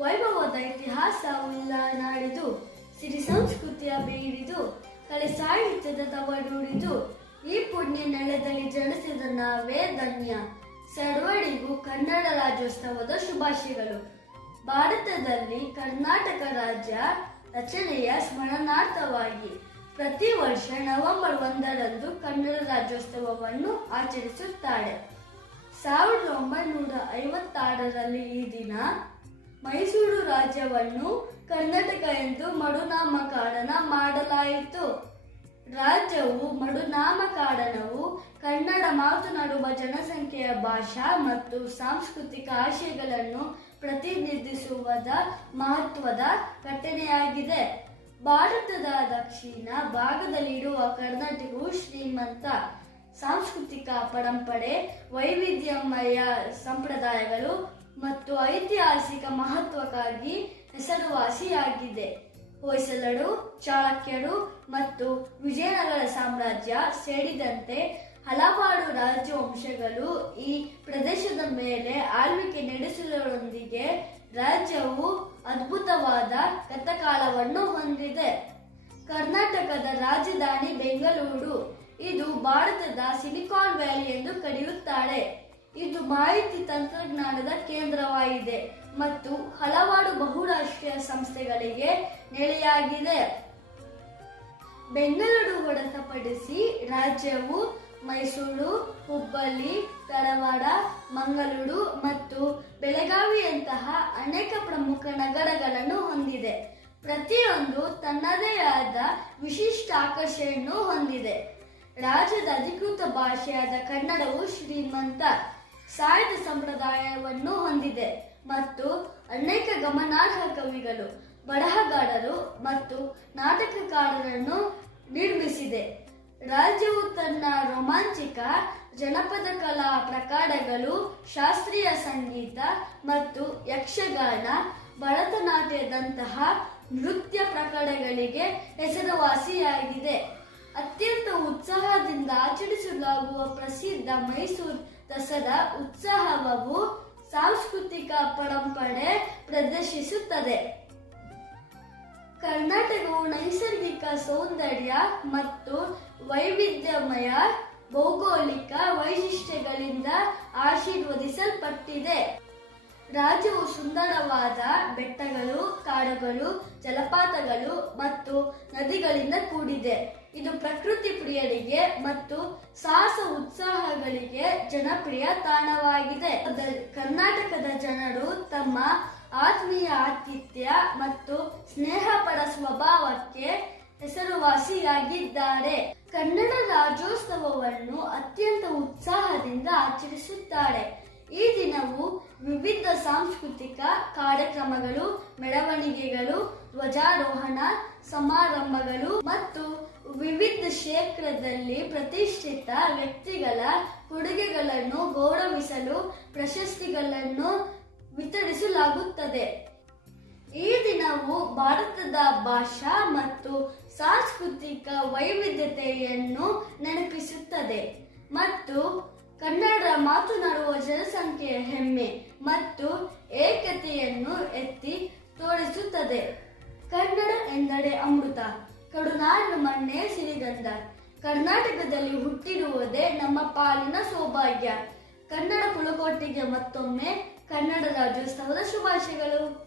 ವೈಭವದ ಇತಿಹಾಸ ಉಳ್ಳ ನಾಡಿದು ಸಿರಿ ಸಂಸ್ಕೃತಿಯ ಬೀರಿದು ಕಲೆ ಸಾಹಿತ್ಯದ ತವರೂಡಿದು ಈ ಪುಣ್ಯ ನೆಲದಲ್ಲಿ ಜನಿಸಿದ ನಾವೇ ಧನ್ಯ. ಸರ್ವರಿಗೂ ಕನ್ನಡ ರಾಜ್ಯೋತ್ಸವದ ಶುಭಾಶಯಗಳು. ಭಾರತದಲ್ಲಿ ಕರ್ನಾಟಕ ರಾಜ್ಯ ರಚನೆಯ ಸ್ಮರಣಾರ್ಥವಾಗಿ ಪ್ರತಿ ವರ್ಷ ನವೆಂಬರ್ ಒಂದರಂದು ಕನ್ನಡ ರಾಜ್ಯೋತ್ಸವವನ್ನು ಆಚರಿಸುತ್ತಾರೆ. ಸಾವಿರದ ಒಂಬೈನೂರ ಐವತ್ತಾರರಲ್ಲಿ ಈ ದಿನ ಮೈಸೂರು ರಾಜ್ಯವನ್ನು ಕರ್ನಾಟಕ ಎಂದು ಮರುನಾಮಕರಣ ಮಾಡಲಾಯಿತು. ರಾಜ್ಯವು ಮರುನಾಮಕರಣವು ಕನ್ನಡ ಮಾತನಾಡುವ ಜನಸಂಖ್ಯೆಯ ಭಾಷಾ ಮತ್ತು ಸಾಂಸ್ಕೃತಿಕ ಆಶಯಗಳನ್ನು ಪ್ರತಿನಿಧಿಸುವ ಮಹತ್ವದ ಘಟನೆಯಾಗಿದೆ. ಭಾರತದ ದಕ್ಷಿಣ ಭಾಗದಲ್ಲಿರುವ ಕರ್ನಾಟಕವು ಶ್ರೀಮಂತ ಸಾಂಸ್ಕೃತಿಕ ಪರಂಪರೆ, ವೈವಿಧ್ಯಮಯ ಸಂಪ್ರದಾಯಗಳು ಮತ್ತು ಐತಿಹಾಸಿಕ ಮಹತ್ವಕ್ಕಾಗಿ ಹೆಸರುವಾಸಿಯಾಗಿದೆ. ಹೊಯ್ಸಳರು, ಚಾಳಕ್ಯರು ಮತ್ತು ವಿಜಯನಗರ ಸಾಮ್ರಾಜ್ಯ ಸೇರಿದಂತೆ ಹಲವಾರು ರಾಜವಂಶಗಳು ಈ ಪ್ರದೇಶದ ಮೇಲೆ ಆಳ್ವಿಕೆ ನಡೆಸುವುದರೊಂದಿಗೆ ರಾಜ್ಯವು ಅದ್ಭುತವಾದ ಕಥಕಾಲವನ್ನು ಹೊಂದಿದೆ. ಕರ್ನಾಟಕದ ರಾಜಧಾನಿ ಬೆಂಗಳೂರು, ಇದು ಭಾರತದ ಸಿಲಿಕಾನ್ ವ್ಯಾಲಿ ಎಂದು ಕರೆಯುತ್ತಾರೆ. ಇದು ಮಾಹಿತಿ ತಂತ್ರಜ್ಞಾನದ ಕೇಂದ್ರವಾಗಿದೆ ಮತ್ತು ಹಲವಾರು ಬಹುರಾಷ್ಟ್ರೀಯ ಸಂಸ್ಥೆಗಳಿಗೆ ನೆಲೆಯಾಗಿದೆ. ಬೆಂಗಳೂರು ಹೊರತುಪಡಿಸಿ ರಾಜ್ಯವು ಮೈಸೂರು, ಹುಬ್ಬಳ್ಳಿ, ಧಾರವಾಡ, ಮಂಗಳೂರು ಮತ್ತು ಬೆಳಗಾವಿಯಂತಹ ಅನೇಕ ಪ್ರಮುಖ ನಗರಗಳನ್ನು ಹೊಂದಿದೆ. ಪ್ರತಿಯೊಂದು ತನ್ನದೇ ಆದ ವಿಶಿಷ್ಟ ಆಕರ್ಷಣೆಯನ್ನು ಹೊಂದಿದೆ. ರಾಜ್ಯದ ಅಧಿಕೃತ ಭಾಷೆಯಾದ ಕನ್ನಡವು ಶ್ರೀಮಂತ ಸಾಹಿತ್ಯ ಸಂಪ್ರದಾಯವನ್ನು ಹೊಂದಿದೆ ಮತ್ತು ಅನೇಕ ಗಮನಾರ್ಹ ಕವಿಗಳು ಬರಹಗಾರರು ಮತ್ತು ನಾಟಕಕಾರರನ್ನು ನಿರ್ಮಿಸಿದೆ. ರಾಜ್ಯವು ತನ್ನ ರೋಮಾಂಚಿಕ ಜನಪದ ಕಲಾ ಪ್ರಕಾರಗಳು, ಶಾಸ್ತ್ರೀಯ ಸಂಗೀತ ಮತ್ತು ಯಕ್ಷಗಾನ, ಭರತನಾಟ್ಯದಂತಹ ನೃತ್ಯ ಪ್ರಕಾರಗಳಿಗೆ ಹೆಸರುವಾಸಿಯಾಗಿದೆ. ಅತ್ಯಂತ ಉತ್ಸಾಹದಿಂದ ಆಚರಿಸಲಾಗುವ ಪ್ರಸಿದ್ಧ ಮೈಸೂರು ದಸರಾ ಉತ್ಸಾಹವು ಸಾಂಸ್ಕೃತಿಕ ಪರಂಪರೆ ಪ್ರದರ್ಶಿಸುತ್ತದೆ. ಕರ್ನಾಟಕವು ನೈಸರ್ಗಿಕ ಸೌಂದರ್ಯ ಮತ್ತು ವೈವಿಧ್ಯಮಯ ಭೌಗೋಳಿಕ ವೈಶಿಷ್ಟ್ಯಗಳಿಂದ ಆಶೀರ್ವದಿಸಲ್ಪಟ್ಟಿದೆ. ರಾಜ್ಯವು ಸುಂದರವಾದ ಬೆಟ್ಟಗಳು, ಕಾಡುಗಳು, ಜಲಪಾತಗಳು ಮತ್ತು ನದಿಗಳಿಂದ ಕೂಡಿದೆ. ಇದು ಪ್ರಕೃತಿ ಪ್ರಿಯರಿಗೆ ಮತ್ತು ಸಾಹಸ ಉತ್ಸಾಹಗಳಿಗೆ ಜನಪ್ರಿಯ ತಾಣವಾಗಿದೆ. ಕರ್ನಾಟಕದ ಜನರು ತಮ್ಮ ಆತ್ಮೀಯ ಆತಿಥ್ಯ ಮತ್ತು ಸ್ನೇಹಪರ ಸ್ವಭಾವಕ್ಕೆ ಹೆಸರುವಾಸಿಯಾಗಿದ್ದಾರೆ. ಕನ್ನಡ ರಾಜ್ಯೋತ್ಸವವನ್ನು ಅತ್ಯಂತ ಉತ್ಸಾಹದಿಂದ ಆಚರಿಸುತ್ತಾರೆ. ಈ ದಿನವು ವಿವಿಧ ಸಾಂಸ್ಕೃತಿಕ ಕಾರ್ಯಕ್ರಮಗಳು, ಮೆರವಣಿಗೆಗಳು ಧ್ವಜಾರೋಹಣ ಸಮಾರಂಭಗಳು ಮತ್ತು ವಿವಿಧ ಕ್ಷೇತ್ರದಲ್ಲಿ ಪ್ರತಿಷ್ಠಿತ ವ್ಯಕ್ತಿಗಳ ಕೊಡುಗೆಗಳನ್ನು ಗೌರವಿಸಲು ಪ್ರಶಸ್ತಿಗಳನ್ನು ವಿತರಿಸಲಾಗುತ್ತದೆ. ಈ ದಿನವು ಭಾರತದ ಭಾಷಾ ಮತ್ತು ಸಾಂಸ್ಕೃತಿಕ ವೈವಿಧ್ಯತೆಯನ್ನು ನೆನಪಿಸುತ್ತದೆ ಮತ್ತು ಕನ್ನಡ ಮಾತನಾಡುವ ಜನಸಂಖ್ಯೆಯ ಹೆಮ್ಮೆ ಮತ್ತು ಏಕತೆಯನ್ನು ಎತ್ತಿ ತೋರಿಸುತ್ತದೆ. ಕನ್ನಡ ಎಂದರೆ ಅಮೃತ. ಕಡುನಾಡು ಮಣ್ಣೆ ಸಿರಿಗಂಧ ಕರ್ನಾಟಕದಲ್ಲಿ ಹುಟ್ಟಿರುವುದೇ ನಮ್ಮ ಪಾಲಿನ ಸೌಭಾಗ್ಯ. ಕನ್ನಡ ಕುಲಕೋಟಿಗೆ ಮತ್ತೊಮ್ಮೆ ಕನ್ನಡ ರಾಜ್ಯೋತ್ಸವದ ಶುಭಾಶಯಗಳು.